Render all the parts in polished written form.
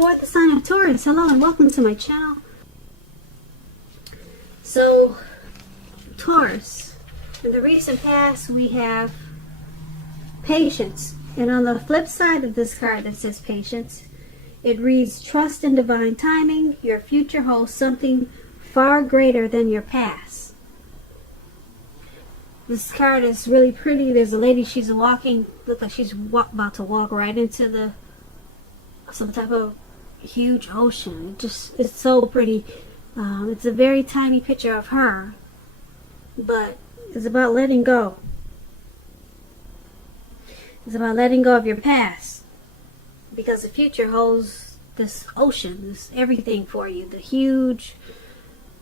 for the sign of Taurus. Hello and welcome to my channel. So, Taurus, in the recent past we have patience. And on the flip side of this card that says patience, it reads, trust in divine timing. Your future holds something far greater than your past. This card is really pretty. There's a lady, she's walking, looks like she's about to walk right into some type of huge ocean. It's so pretty. It's a very tiny picture of her, but it's about letting go. It's about letting go of your past, because the future holds this ocean, this everything for you.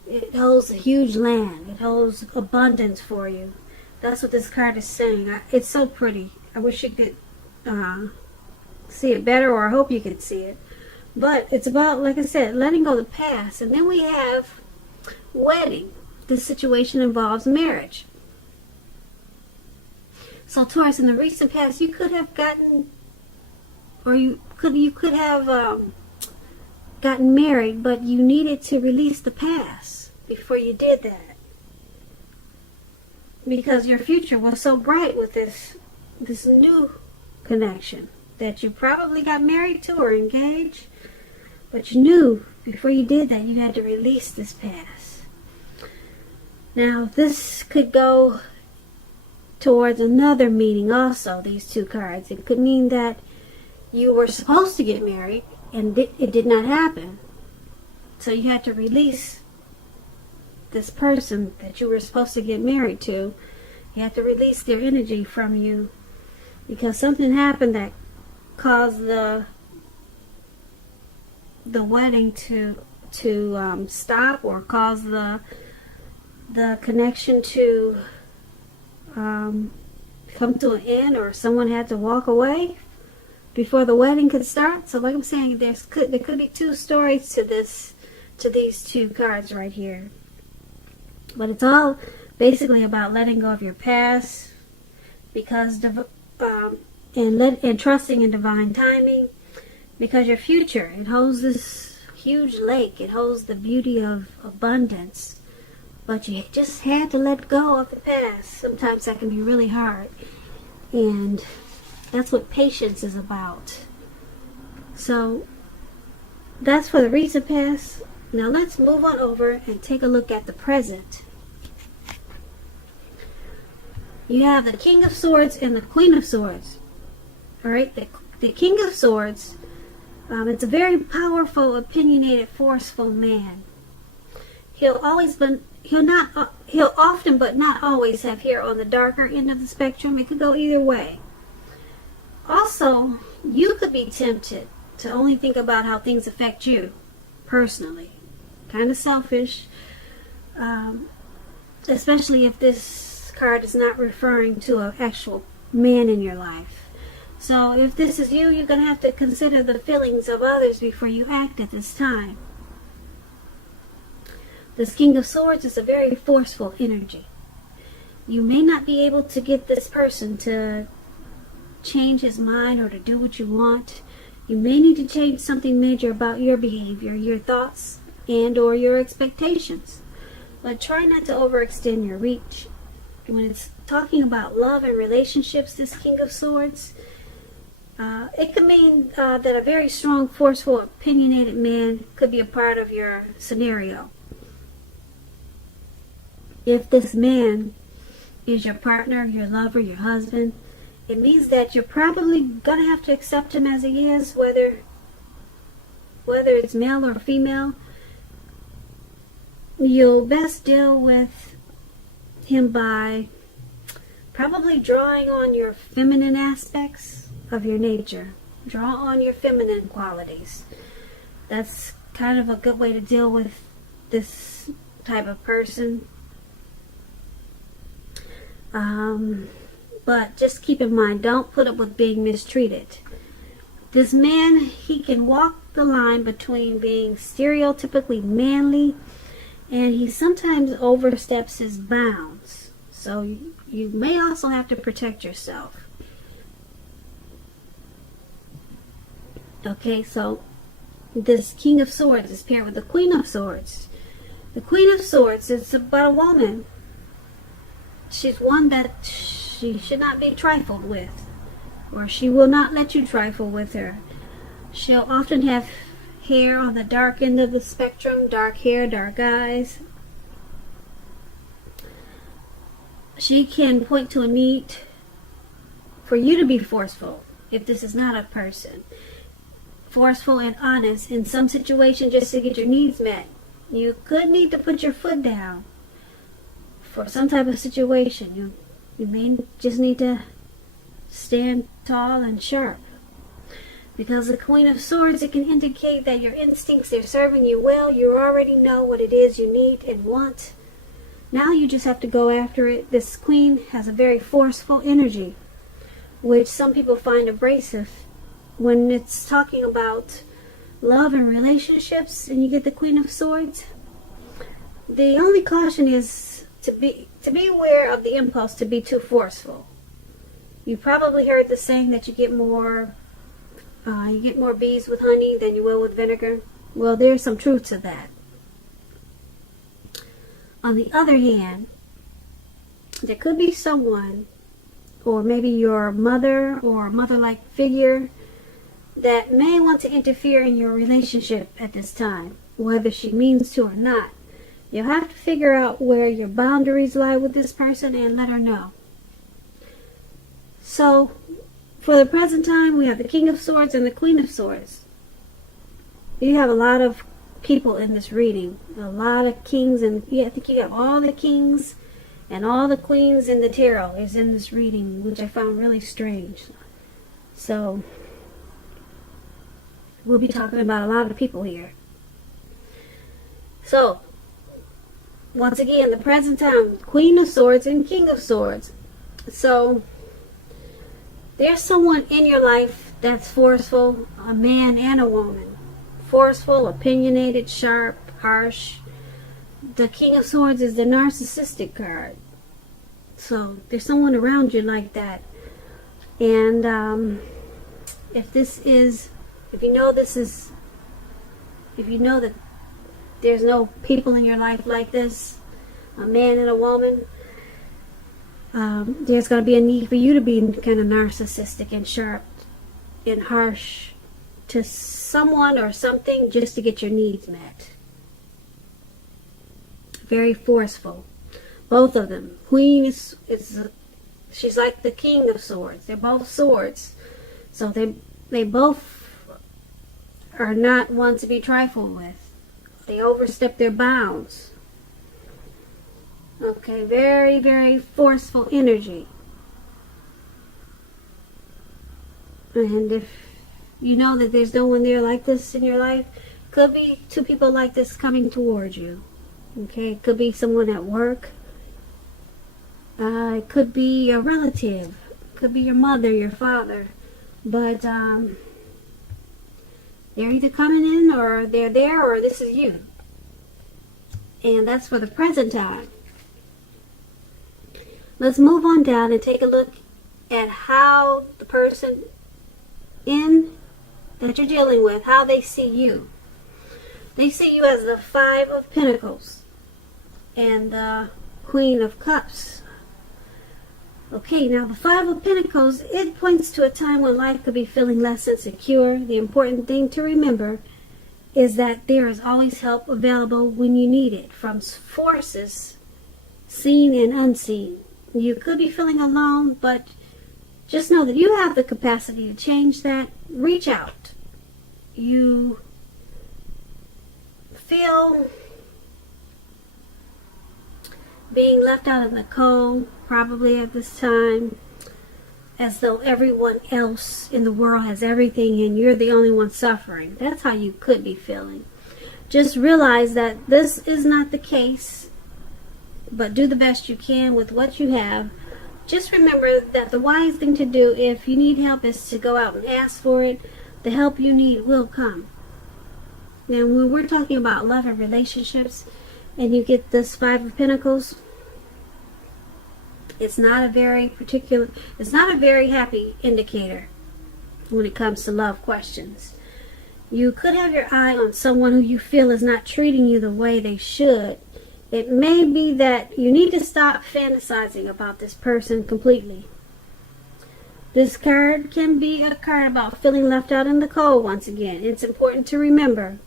It holds a huge land. It holds abundance for you. That's what this card is saying. It's so pretty. I wish you could see it better, or I hope you could see it. But it's about, like I said, letting go of the past. And then we have wedding. This situation involves marriage. So Taurus, in the recent past, you could have gotten, or you could have gotten married, but you needed to release the past before you did that, because your future was so bright with this new connection that you probably got married to or engaged, but you knew before you did that you had to release this past. Now this could go towards another meaning also, these two cards. It could mean that you were supposed to get married and it did not happen, so you had to release this person that you were supposed to get married to. You had to release their energy from you because something happened that caused the wedding to stop, or caused the connection to come to an end, or someone had to walk away before the wedding could start. So like I'm saying, there could be two stories to these two cards right here. But it's all basically about letting go of your past, because and trusting in divine timing, because your future, it holds this huge lake. It holds the beauty of abundance, but you just had to let go of the past. Sometimes that can be really hard, and that's what patience is about. So that's for the recent past. Now let's move on over and take a look at the present. You have the King of Swords and the Queen of Swords. Alright, the King of Swords, it's a very powerful, opinionated, forceful man. He'll often but not always have hair on the darker end of the spectrum. It could go either way. Also, you could be tempted to only think about how things affect you personally. Kind of selfish, especially if this card is not referring to an actual man in your life. So if this is you, you're going to have to consider the feelings of others before you act at this time. This King of Swords is a very forceful energy. You may not be able to get this person to change his mind or to do what you want. You may need to change something major about your behavior, your thoughts, and or your expectations. But try not to overextend your reach. When it's talking about love and relationships, this King of Swords, it could mean that a very strong, forceful, opinionated man could be a part of your scenario. If this man is your partner, your lover, your husband, it means that you're probably going to have to accept him as he is, whether it's male or female. You'll best deal with him by probably drawing on your feminine aspects of your nature. Draw on your feminine qualities. That's kind of a good way to deal with this type of person. But just keep in mind, don't put up with being mistreated. This man, he can walk the line between being stereotypically manly, and he sometimes oversteps his bounds. So you may also have to protect yourself. Okay, so this King of Swords is paired with the Queen of Swords. The Queen of Swords is about a woman. She's one that she should not be trifled with, or she will not let you trifle with her. She'll often have hair on the dark end of the spectrum, dark hair, dark eyes. She can point to a need for you to be forceful if this is not a person. Forceful and honest in some situation just to get your needs met. You could need to put your foot down for some type of situation. You may just need to stand tall and sharp. Because the Queen of Swords, it can indicate that your instincts, they're serving you well. You already know what it is you need and want. Now you just have to go after it. This Queen has a very forceful energy, which some people find abrasive. When it's talking about love and relationships and you get the Queen of Swords, the only caution is to be aware of the impulse to be too forceful. You probably heard the saying that you get more bees with honey than you will with vinegar. Well, there's some truth to that. On the other hand, there could be someone, or maybe your mother or a mother-like figure, that may want to interfere in your relationship at this time, whether she means to or not. You'll have to figure out where your boundaries lie with this person and let her know. So, for the present time, we have the King of Swords and the Queen of Swords. You have a lot of people in this reading. A lot of kings, and I think you have all the kings and all the queens in the tarot is in this reading, which I found really strange. So, we'll be talking about a lot of people here. So, once again, the present time, Queen of Swords and King of Swords. So, there's someone in your life that's forceful, a man and a woman. Forceful, opinionated, sharp, harsh. The King of Swords is the narcissistic card. So there's someone around you like that. And if you know that there's no people in your life like this, a man and a woman, there's going to be a need for you to be kind of narcissistic and sharp and harsh to someone or something just to get your needs met. Very forceful. Both of them. Queen she's like the King of Swords. They're both swords. So they both are not one to be trifled with. They overstep their bounds. Okay, very, very forceful energy. And if you know that there's no one there like this in your life, could be two people like this coming towards you. Okay, it could be someone at work. It could be a relative. It could be your mother, your father. But they're either coming in, or they're there, or this is you. And that's for the present time. Let's move on down and take a look at how the person that you're dealing with, how they see you. They see you as the Five of Pentacles and the Queen of Cups. Okay, now the Five of Pentacles, it points to a time when life could be feeling less insecure. The important thing to remember is that there is always help available when you need it, from forces seen and unseen. You could be feeling alone, but just know that you have the capacity to change that. Reach out. You feel being left out in the cold, probably at this time, as though everyone else in the world has everything and you're the only one suffering. That's how you could be feeling. Just realize that this is not the case, but do the best you can with what you have. Just remember that the wise thing to do if you need help is to go out and ask for it. The help you need will come. Now, when we're talking about love and relationships, and you get this Five of Pentacles, it's not a very happy indicator when it comes to love questions. You could have your eye on someone who you feel is not treating you the way they should. It may be that you need to stop fantasizing about this person completely. This card can be a card about feeling left out in the cold once again. It's important to remember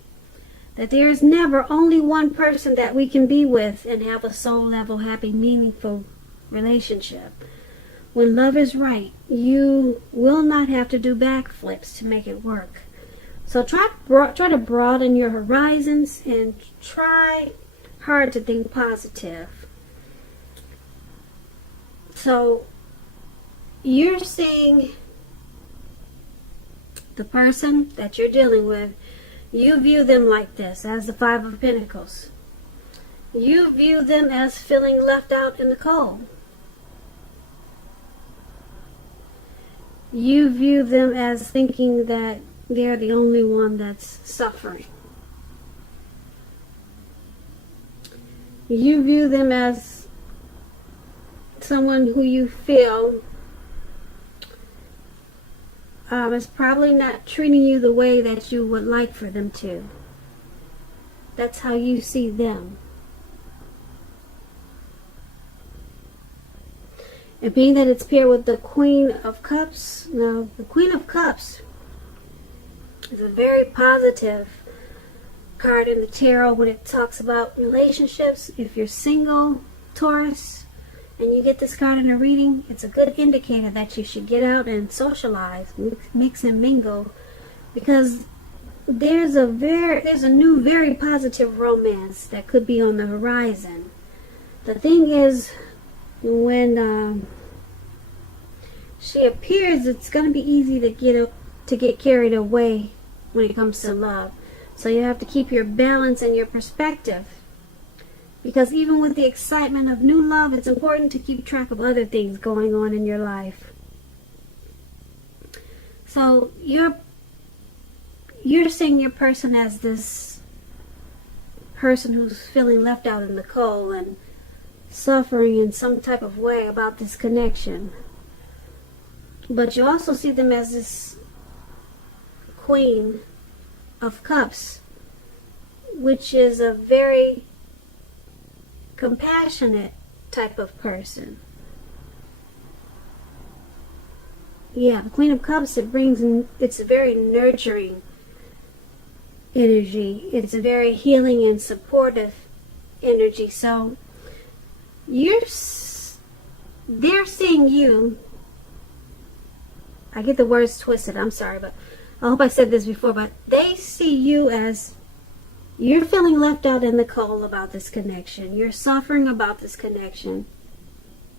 that there is never only one person that we can be with and have a soul level, happy, meaningful relationship. When love is right, you will not have to do backflips to make it work. So try to broaden your horizons and try hard to think positive. So you're seeing the person that you're dealing with, you view them like this, as the Five of Pentacles. You view them as feeling left out in the cold. You view them as thinking that they're the only one that's suffering. You view them as someone who you feel is probably not treating you the way that you would like for them to. That's how you see them. And being that it's paired with the Queen of Cups, now the Queen of Cups is a very positive card in the tarot when it talks about relationships. If you're single, Taurus, and you get this card in a reading, it's a good indicator that you should get out and socialize, mix and mingle, because there's a new very positive romance that could be on the horizon. The thing is, when she appears, it's going to be easy to get carried away when it comes to love. So you have to keep your balance and your perspective. Because even with the excitement of new love, it's important to keep track of other things going on in your life. So you're seeing your person as this person who's feeling left out in the cold and suffering in some type of way about this connection. But you also see them as this Queen of Cups, which is a very compassionate type of person. Yeah, the Queen of Cups, it's a very nurturing energy. It's a very healing and supportive energy. So they're seeing you. I get the words twisted, I'm sorry, but I hope I said this before, but they see you as you're feeling left out in the cold about this connection. You're suffering about this connection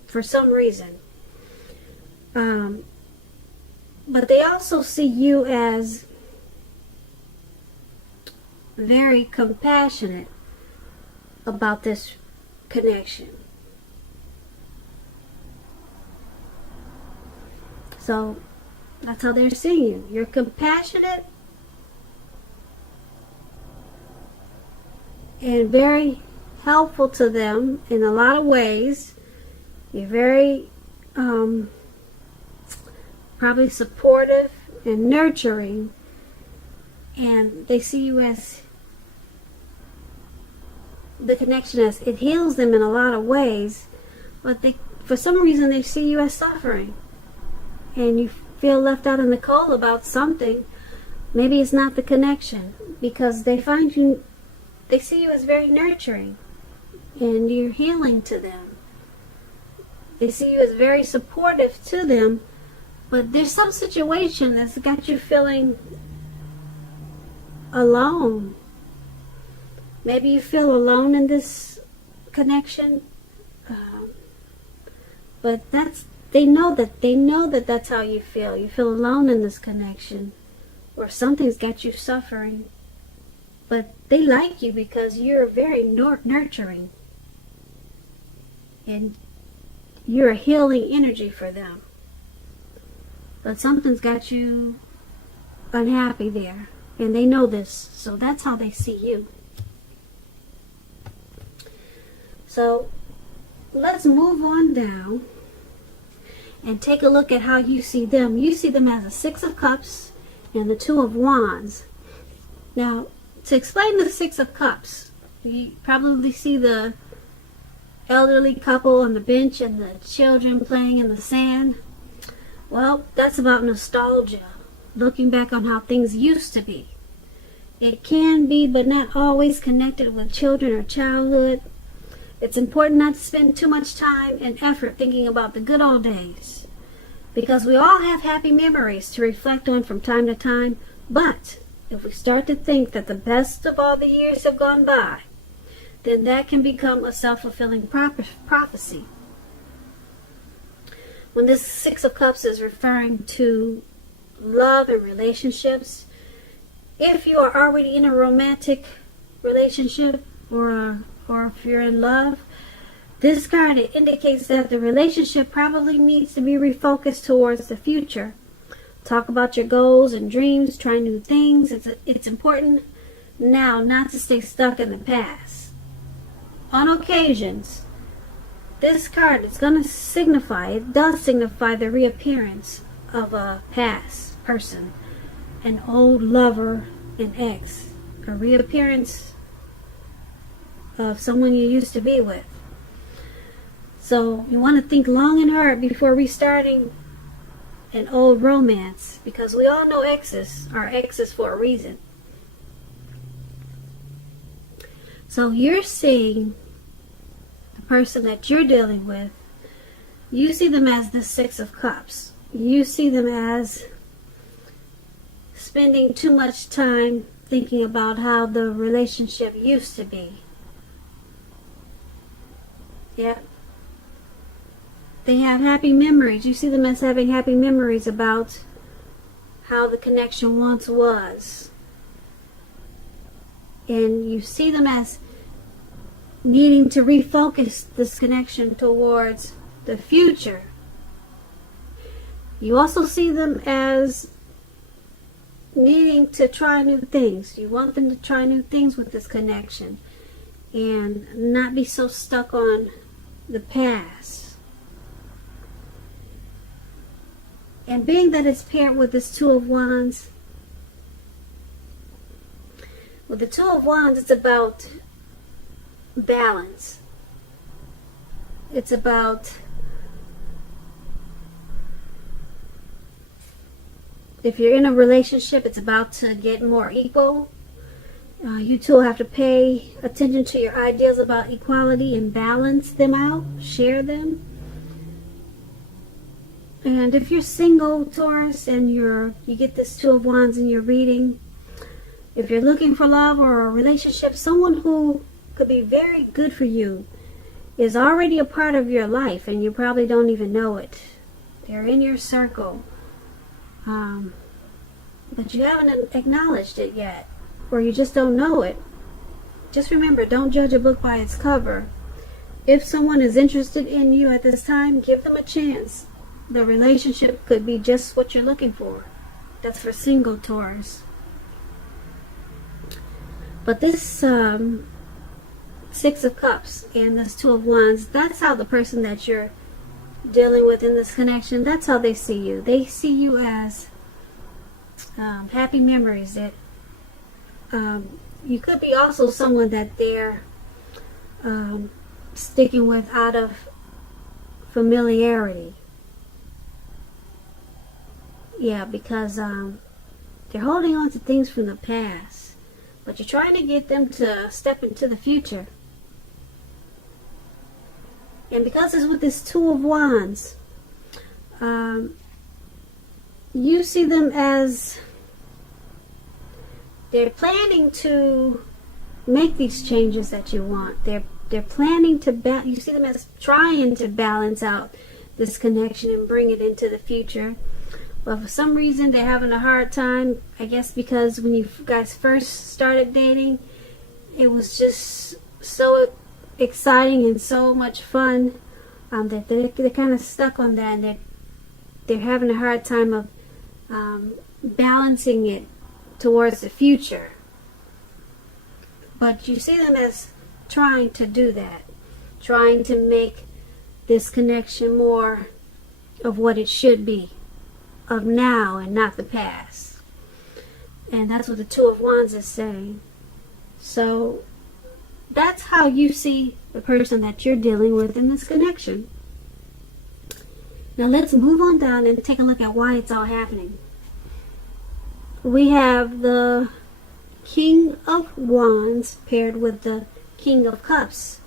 for some reason. But they also see you as very compassionate about this connection. So that's how they're seeing you. You're compassionate and very helpful to them in a lot of ways. You're very probably supportive and nurturing, and they see you as the connection, as it heals them in a lot of ways, but for some reason they see you as suffering, and you feel left out in the cold about something. Maybe it's not the connection, because they see you as very nurturing and you're healing to them. They see you as very supportive to them, but there's some situation that's got you feeling alone. Maybe you feel alone in this connection, but they know that that's how you feel. You feel alone in this connection, or something's got you suffering. But they like you because you're very nurturing, and you're a healing energy for them. But something's got you unhappy there, and they know this, so that's how they see you. So let's move on down and take a look at how you see them. You see them as a Six of Cups and the Two of Wands. Now, to explain the Six of Cups, you probably see the elderly couple on the bench and the children playing in the sand. Well, that's about nostalgia, looking back on how things used to be. It can be, but not always, connected with children or childhood. It's important not to spend too much time and effort thinking about the good old days, because we all have happy memories to reflect on from time to time. But if we start to think that the best of all the years have gone by, then that can become a self-fulfilling prophecy. When this Six of Cups is referring to love and relationships, if you are already in a romantic relationship or if you're in love, this card, it indicates that the relationship probably needs to be refocused towards the future. Talk about your goals and dreams, try new things. It's important now not to stay stuck in the past. On occasions, this card is going to signify, it does signify the reappearance of a past person, an old lover, an ex, a reappearance of someone you used to be with. So you want to think long and hard before restarting an old romance, because we all know exes are exes for a reason. So you're seeing the person that you're dealing with, you see them as the Six of Cups. You see them as spending too much time thinking about how the relationship used to be. Yeah. They have happy memories. You see them as having happy memories about how the connection once was. And you see them as needing to refocus this connection towards the future. You also see them as needing to try new things. You want them to try new things with this connection and not be so stuck on the past. And being that it's paired with this Two of Wands, with the Two of Wands, it's about balance. It's about, if you're in a relationship, it's about to get more equal. You two have to pay attention to your ideas about equality and balance them out, share them. And if you're single, Taurus, and you get this Two of Wands in your reading, if you're looking for love or a relationship, someone who could be very good for you is already a part of your life, and you probably don't even know it. They're in your circle, but you haven't acknowledged it yet, or you just don't know it. Just remember, don't judge a book by its cover. If someone is interested in you at this time, give them a chance. The relationship could be just what you're looking for. That's for single Taurus. But this Six of Cups and this Two of Wands, that's how the person that you're dealing with in this connection, that's how they see you. They see you as happy memories. That you could be also someone that they're sticking with out of familiarity. Yeah, because they're holding on to things from the past, but you're trying to get them to step into the future. And because it's with this Two of Wands, you see them as they're planning to make these changes that you want. They're planning to you see them as trying to balance out this connection and bring it into the future. But for some reason, they're having a hard time. I guess because when you guys first started dating, it was just so exciting and so much fun that they're kind of stuck on that, and they're having a hard time of balancing it towards the future. But you see them as trying to do that, trying to make this connection more of what it should be, of now and not the past. And that's what the Two of Wands is saying. So that's how you see the person that you're dealing with in this connection. Now let's move on down and take a look at why it's all happening. We have the King of Wands paired with the King of Cups.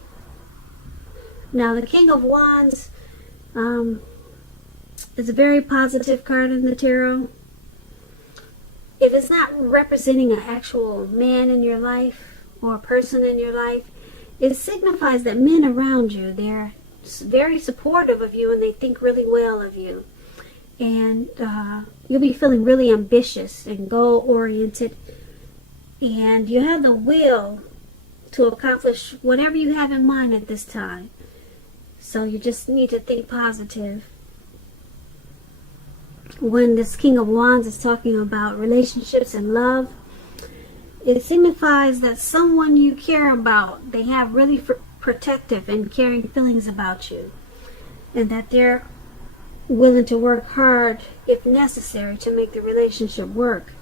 Now the King of Wands is a very positive card in the tarot. If it's not representing an actual man in your life or a person in your life, it signifies that men around you, they're very supportive of you and they think really well of you. And you'll be feeling really ambitious and goal-oriented. And you have the will to accomplish whatever you have in mind at this time. So you just need to think positive. When this King of Wands is talking about relationships and love, it signifies that someone you care about, they have really protective and caring feelings about you, and that they're willing to work hard if necessary to make the relationship work.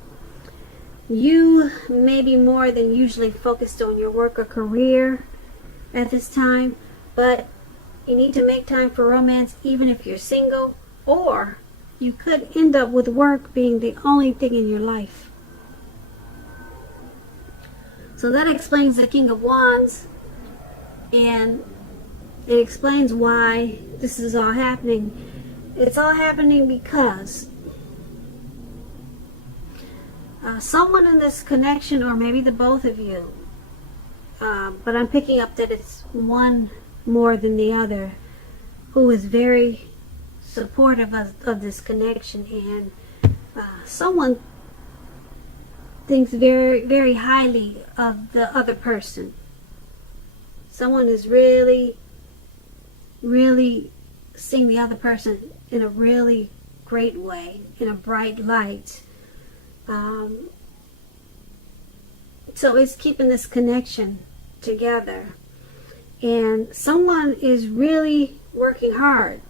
You may be more than usually focused on your work or career at this time, but you need to make time for romance even if you're single, or you could end up with work being the only thing in your life. So that explains the King of Wands, and it explains why this is all happening. It's all happening because someone in this connection, or maybe the both of you, but I'm picking up that it's one more than the other, who is very supportive of this connection, and someone thinks very, very highly of the other person. Someone is really, really seeing the other person in a really great way, in a bright light. So it's keeping this connection together. And someone is really working hard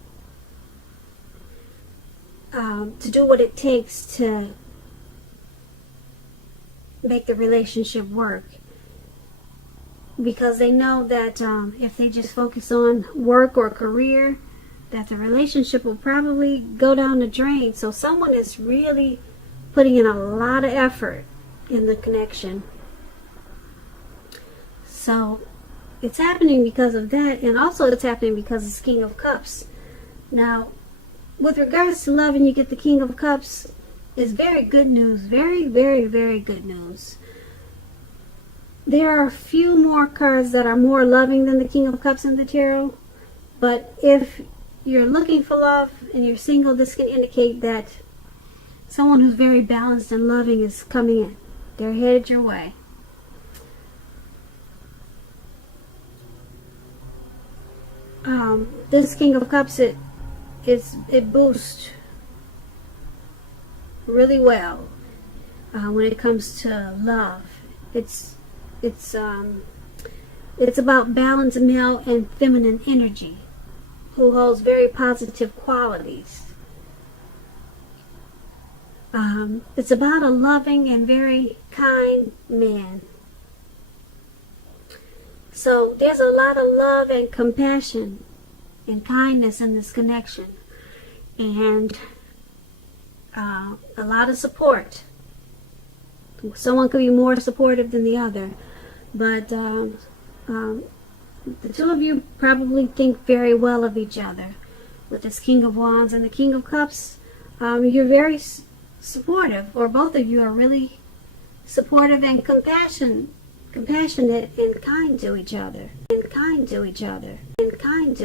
to do what it takes to make the relationship work, because they know that if they just focus on work or career, that the relationship will probably go down the drain. So someone is really putting in a lot of effort in the connection. So it's happening because of that, and also it's happening because it's King of Cups. Now, with regards to love, and you get the King of Cups, is very good news. Very, very, very good news. There are a few more cards that are more loving than the King of Cups in the tarot, but if you're looking for love and you're single, this can indicate that someone who's very balanced and loving is coming in. They're headed your way. This King of Cups, it boosts really well when it comes to love. It's about balanced male and feminine energy, who holds very positive qualities. It's about a loving and very kind man. So there's a lot of love and compassion and kindness in this connection, and a lot of support. Someone could be more supportive than the other, but the two of you probably think very well of each other. With this King of Wands and the King of Cups, you're very supportive, or both of you are really supportive and compassionate and kind to each other.